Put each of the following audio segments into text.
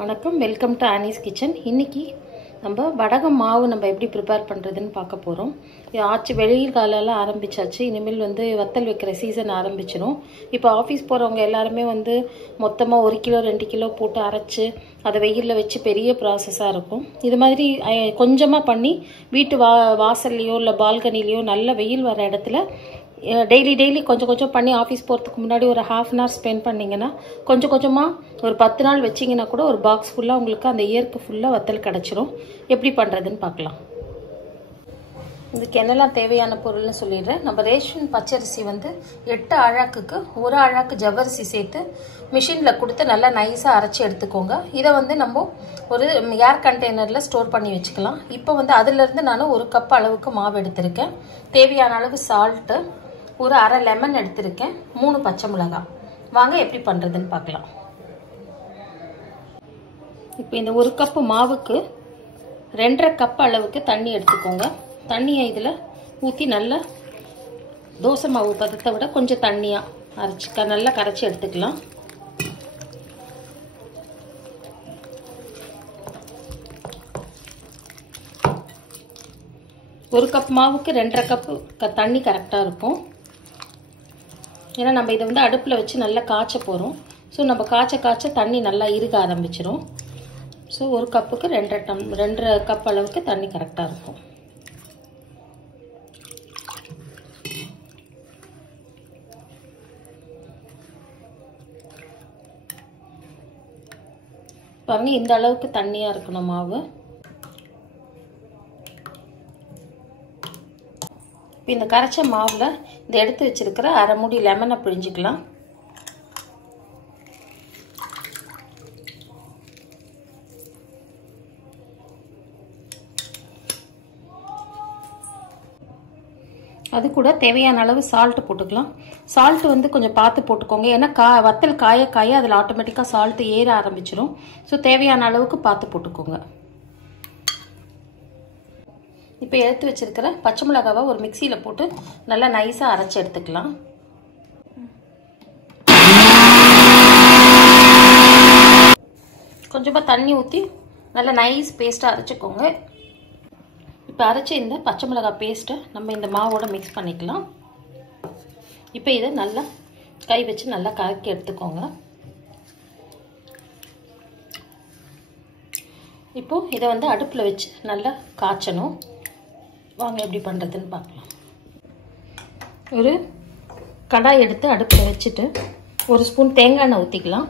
வணக்கம், welcome to Annie's kitchen. இன்றைக்கி நம்ம வடகம் மாவு நம்ம எப்படி ப்ரிப்பேர் பண்ணுறதுன்னு பார்க்க போகிறோம். ஆச்சு வெயில் காலம்லாம் ஆரம்பிச்சாச்சு. இனிமேல் வத்தல் வைக்கிற சீசன் ஆரம்பிச்சிடும். இப்போ ஆஃபீஸ் போகிறவங்க எல்லாருமே மொத்தமாக 1 கிலோ 2 கிலோ போட்டு அரைச்சி அதை வெயிலில் வச்சு பெரிய ப்ராசஸாக இருக்கும். இது மாதிரி கொஞ்சமாக பண்ணி வீட்டு வாசல்லையோ இல்லை பால்கனிலையோ நல்ல வெயில் வர இடத்துல டெய்லி கொஞ்சம் கொஞ்சம் பண்ணி ஆஃபீஸ் போகிறதுக்கு முன்னாடி ஒரு ½ அன் ஹவர் ஸ்பெண்ட் பண்ணிங்கன்னா கொஞ்சம் கொஞ்சமாக ஒரு 10 நாள் வச்சிங்கன்னா கூட ஒரு பாக்ஸ் ஃபுல்லாக உங்களுக்கு அந்த இயருக்கு ஃபுல்லாக வத்தல் கிடச்சிரும். எப்படி பண்ணுறதுன்னு பார்க்கலாம். இதுக்கு என்னெல்லாம் தேவையான பொருள்னு சொல்லிடுறேன். நம்ம ரேஷன் பச்சரிசி 8 அழாக்குக்கு 1 அழாக்கு ஜவ்வரிசி சேர்த்து மிஷினில் கொடுத்து நல்லா நைஸாக அரைச்சி எடுத்துக்கோங்க. இதை நம்ம ஒரு ஏர் கண்டெய்னரில் ஸ்டோர் பண்ணி வச்சுக்கலாம். இப்போ அதிலேருந்து நான் 1 கப் அளவுக்கு மாவு எடுத்திருக்கேன். தேவையான அளவு சால்ட்டு, ஒரு அரை லெமன் எடுத்திருக்கேன், 3 பச்சை மிளகாய். வாங்க எப்படி பண்ணுறதுன்னு பார்க்கலாம். இப்போ இந்த 1 கப்பு மாவுக்கு 2.5 கப் அளவுக்கு தண்ணி எடுத்துக்கோங்க. தண்ணியை இதில் ஊற்றி நல்லா தோசை மாவு பதத்தை விட கொஞ்சம் தண்ணியாக நல்லா கரைச்சி எடுத்துக்கலாம். ஒரு கப் மாவுக்கு 2.5 கப்பு தண்ணி கரெக்டாக இருக்கும். ஏன்னா நம்ம இதை அடுப்பில் வச்சு நல்லா காய்ச்ச போகிறோம். ஸோ நம்ம காய்ச்ச தண்ணி நல்லா இறுக ஆரம்பிச்சிடும். ஸோ 1 கப்புக்கு 2.5 கப் அளவுக்கு தண்ணி கரெக்டாக இருக்கும். பாருங்க, இந்த அளவுக்கு தண்ணியாக இருக்கணும் மாவு. இப்போ இந்த கரைச்ச மாவில் இந்த எடுத்து வச்சிருக்கிற அரை மூடி லெமனை பிழிஞ்சிக்கலாம். அது கூட தேவையான அளவு சால்ட் போட்டுக்கலாம். சால்ட் கொஞ்சம் பார்த்து போட்டுக்கோங்க. ஏன்னா வத்தல் காய அதில் ஆட்டோமேட்டிக்காக சால்ட் ஏற ஆரம்பிச்சிடும். ஸோ தேவையான அளவுக்கு பார்த்து போட்டுக்கோங்க. இப்போ எடுத்து வச்சிருக்கிற பச்சை மிளகாவை ஒரு மிக்சியில் போட்டு நல்லா நைஸாக அரைச்சி எடுத்துக்கலாம். கொஞ்சமாக தண்ணி ஊற்றி நல்லா நைஸ் பேஸ்ட்டாக அரைச்சிக்கோங்க. இப்போ அரைச்ச இந்த பச்சை மிளகாய் பேஸ்ட்டை நம்ம இந்த மாவோட மிக்ஸ் பண்ணிக்கலாம். இப்போ இதை நல்லா கை வச்சு நல்லா கலக்கி எடுத்துக்கோங்க. இப்போ இதை அடுப்பில் வச்சு நல்லா காய்ச்சணும். வாங்க எப்படி பண்ணுறதுன்னு பார்க்கலாம். ஒரு கடாய் எடுத்து அடுப்பில் வச்சுட்டு 1 ஸ்பூன் தேங்காய் எண்ணெய் ஊற்றிக்கலாம்.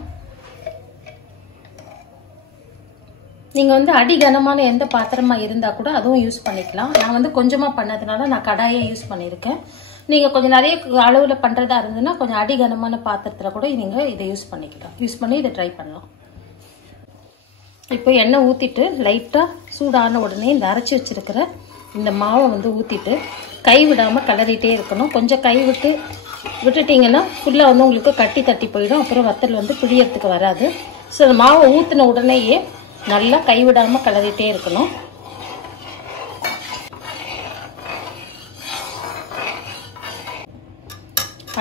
நீங்கள் அடி கனமான எந்த பாத்திரமாக இருந்தால் கூட அதுவும் யூஸ் பண்ணிக்கலாம். நான் கொஞ்சமாக பண்ணதுனால நான் கடாயே யூஸ் பண்ணியிருக்கேன். நீங்கள் கொஞ்சம் நிறைய அளவில் பண்ணுறதா இருந்ததுன்னா கொஞ்சம் அடி கனமான பாத்திரத்தில் கூட நீங்கள் இதை யூஸ் பண்ணிக்கலாம். யூஸ் பண்ணி இதை ட்ரை பண்ணலாம். இப்போ எண்ணெய் ஊற்றிட்டு லைட்டாக சூடான உடனே இந்த அரைச்சி வச்சுருக்கிற இந்த மாவை ஊற்றிட்டு கை விடாமல் கிளறிட்டே இருக்கணும். கொஞ்சம் கை விட்டுட்டிங்கன்னா ஃபுல்லாக உங்களுக்கு கட்டி தட்டி போயிடும். அப்புறம் வத்தல் பிழியறதுக்கு வராது. ஸோ அந்த மாவை ஊற்றின உடனேயே நல்லா கை விடாமல் கிளறிட்டே இருக்கணும்.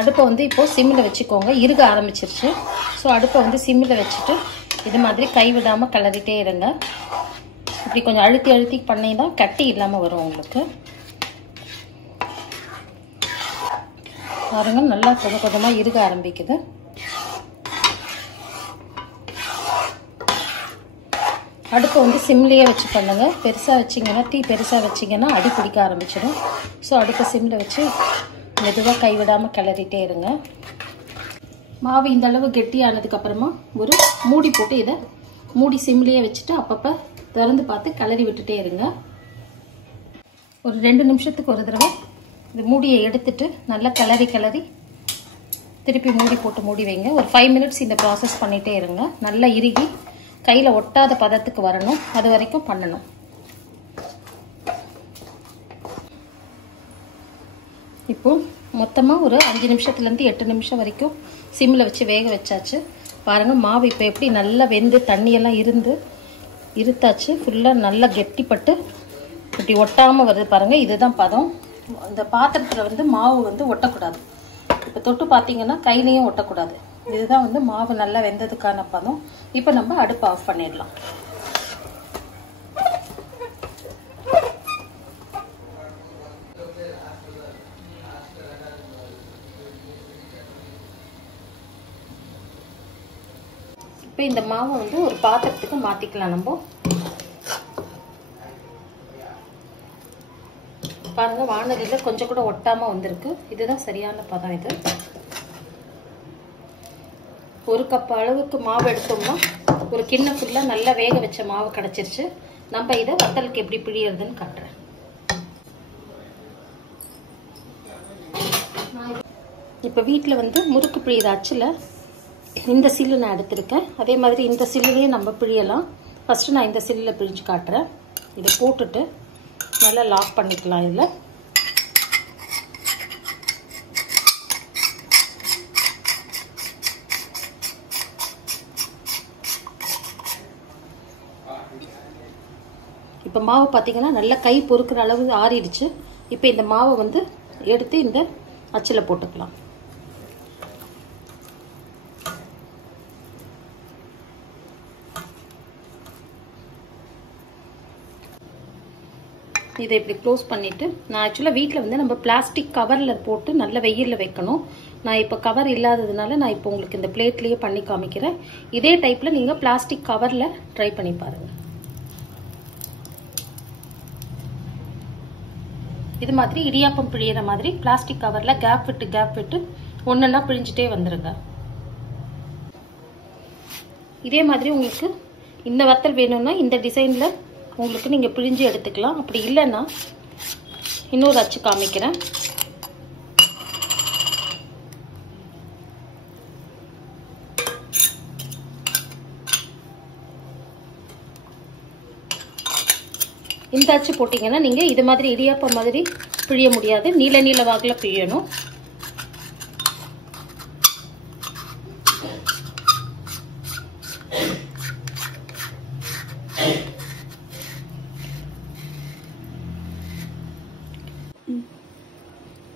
அடுப்பை இப்போது சிம்மில் வச்சுக்கோங்க. இறுக ஆரம்பிச்சிருச்சு. ஸோ அடுப்பை சிம்மில் வச்சுட்டு இது மாதிரி கை விடாமல் கிளறிட்டே இருங்க. இப்படி கொஞ்சம் அழுத்தி பண்ணினா கட்டி இல்லாமல் வரும் உங்களுக்கு. பாருங்க, நல்லா கொஞ்சமாக இறுக ஆரம்பிக்குது. அடுப்பை சிம்லேயே வச்சு பண்ணுங்க. பெருசாக வச்சிங்கன்னா பெருசாக வச்சிங்கன்னா அடி பிடிக்க ஆரம்பிச்சிடும். ஸோ அடுப்பை சிம்மில் வச்சு மெதுவாக கைவிடாமல் கிளறிட்டே இருங்க. மாவு இந்த அளவு கெட்டியானதுக்கப்புறமா ஒரு மூடி போட்டு இதை மூடி சிம்லேயே வச்சுட்டு அப்பப்போ திறந்து பார்த்து கிளறி விட்டுட்டே இருங்க. ஒரு 2 நிமிஷத்துக்கு ஒரு தடவை இந்த மூடியை எடுத்துட்டு நல்லா கிளறி திருப்பி மூடி வைங்க. ஒரு 5 மினிட்ஸ் இந்த ப்ராசஸ் பண்ணிகிட்டே இருங்க. நல்லா இறுகி கையில் ஒட்டாத பதத்துக்கு வரணும். அது வரைக்கும் பண்ணணும். இப்போது மொத்தமாக ஒரு 5 நிமிஷத்துலேருந்து 8 நிமிஷம் வரைக்கும் சிம்மில் வச்சு வேக வச்சாச்சு. பாருங்கள், மாவு இப்போ எப்படி நல்லா வெந்து தண்ணியெல்லாம் இருத்தாச்சு. ஃபுல்லாக நல்லா கெட்டிப்பட்டு இப்படி ஒட்டாமல் வருது. பாருங்கள், இதுதான் பதம். இந்த பாத்திரத்தில் மாவு ஒட்டக்கூடாது. இப்போ தொட்டு பார்த்தீங்கன்னா கையிலையும் ஒட்டக்கூடாது. இதுதான் வந்து மாவு நல்லா வெந்ததுக்கான பதம். இப்போ நம்ம அடுப்பு ஆஃப் பண்ணிடலாம். இப்போ இந்த மாவை வந்து ஒரு பாத்திரத்துக்கு மாற்றிக்கலாம். நம்ம பாருங்க, வானலியில் கொஞ்சம் கூட ஒட்டாமல் வந்திருக்கு. இதுதான் சரியான பதம். இது 1 கப் அளவுக்கு மாவு எடுத்தோம்னா ஒரு கிண்ணம் ஃபுல்லாக நல்லா வேக வச்ச மாவு கிடச்சிருச்சு. நம்ம இதை வத்தலுக்கு எப்படி பிழியறதுன்னு காட்டுறேன். இப்போ வீட்டில் வந்து முறுக்கு பிழியிற அச்சில் இந்த சில்லு நான் எடுத்திருக்கேன். அதே மாதிரி இந்த சில்லுலேயே நம்ம பிழியலாம். ஃபஸ்ட்டு நான் இந்த சில்லில் பிழிஞ்சு காட்டுறேன். இதை போட்டுட்டு நல்லா லாக் பண்ணிக்கலாம். இதில் இப்போ மாவு பார்த்தீங்கன்னா நல்லா கை பொறுக்கிற அளவு ஆறிடுச்சு. இப்போ இந்த மாவை வந்து எடுத்து இந்த அச்சில் போட்டுக்கலாம். இதை இப்படி க்ளோஸ் பண்ணிவிட்டு, நான் ஆக்சுவலாக வீட்டில் வந்து நம்ம பிளாஸ்டிக் கவரில் போட்டு நல்ல வெயிலில் வைக்கணும். நான் இப்போ கவர் இல்லாததுனால நான் இப்போ உங்களுக்கு இந்த பிளேட்லேயே பண்ணி காமிக்கிறேன். இதே டைப்பில் நீங்கள் பிளாஸ்டிக் கவரில் ட்ரை பண்ணி பாருங்கள். இது மாதிரி இடியாப்பம் பிழியிற மாதிரி பிளாஸ்டிக் கவரில் கேப் விட்டு ஒன்றா பிழிஞ்சிட்டே வந்துடுங்க. இதே மாதிரி உங்களுக்கு இந்த வத்தல் வேணும்னா இந்த டிசைனில் உங்களுக்கு நீங்கள் பிழிஞ்சு எடுத்துக்கலாம். அப்படி இல்லைன்னா இன்னொரு அச்சு காமிக்கிறேன். இந்த அச்சு போட்டிங்கன்னா நீங்கள் இது மாதிரி இடியாப்பம் மாதிரி பிழிய முடியாது. நீல வாக்கில் பிழியணும்.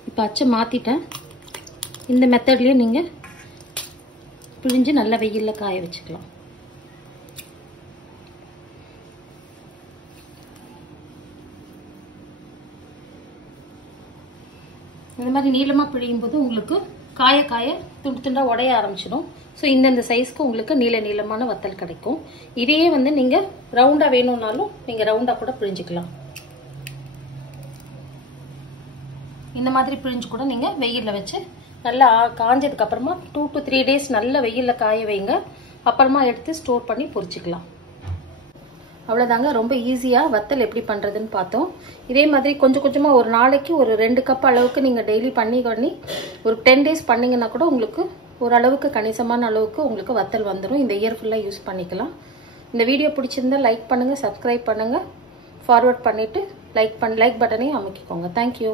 இப்போ அச்சை மாற்றிட்டேன். இந்த மெத்தட்லேயே நீங்கள் பிழிஞ்சு நல்ல வெயிலில் காய வச்சுக்கலாம். இந்த மாதிரி நீளமாக பிழியும் போது உங்களுக்கு காய துண்டு துண்டாக உடைய ஆரம்பிச்சிடும். ஸோ இந்தந்த சைஸ்க்கு உங்களுக்கு நீளமான வத்தல் கிடைக்கும். இதையே வந்து நீங்கள் ரவுண்டாக வேணும்னாலும் நீங்கள் ரவுண்டாக கூட பிழிஞ்சிக்கலாம். இந்த மாதிரி பிழிஞ்சு கூட நீங்கள் வெயிலில் வச்சு நல்லா காஞ்சதுக்கு அப்புறமா 2 to 3 days நல்ல வெயிலில் காய வைங்க. அப்புறமா எடுத்து ஸ்டோர் பண்ணி பொரிச்சிக்கலாம். அவ்வளோதாங்க, ரொம்ப ஈஸியாக வத்தல் எப்படி பண்ணுறதுன்னு பார்த்தோம். இதே மாதிரி கொஞ்சம் கொஞ்சமாக ஒரு நாளைக்கு ஒரு 2 கப் அளவுக்கு நீங்கள் டெய்லி பண்ணி ஒரு 10 days பண்ணிங்கன்னா கூட உங்களுக்கு ஓரளவுக்கு கணிசமான அளவுக்கு உங்களுக்கு வத்தல் வந்துடும். இந்த இயர் ஃபுல்லாக யூஸ் பண்ணிக்கலாம். இந்த வீடியோ பிடிச்சிருந்தா லைக் பண்ணுங்கள், சப்ஸ்கிரைப் பண்ணுங்கள், ஃபார்வர்ட் பண்ணிவிட்டு லைக் பட்டனையும் அமைக்கிக்கோங்க. தேங்க்யூ.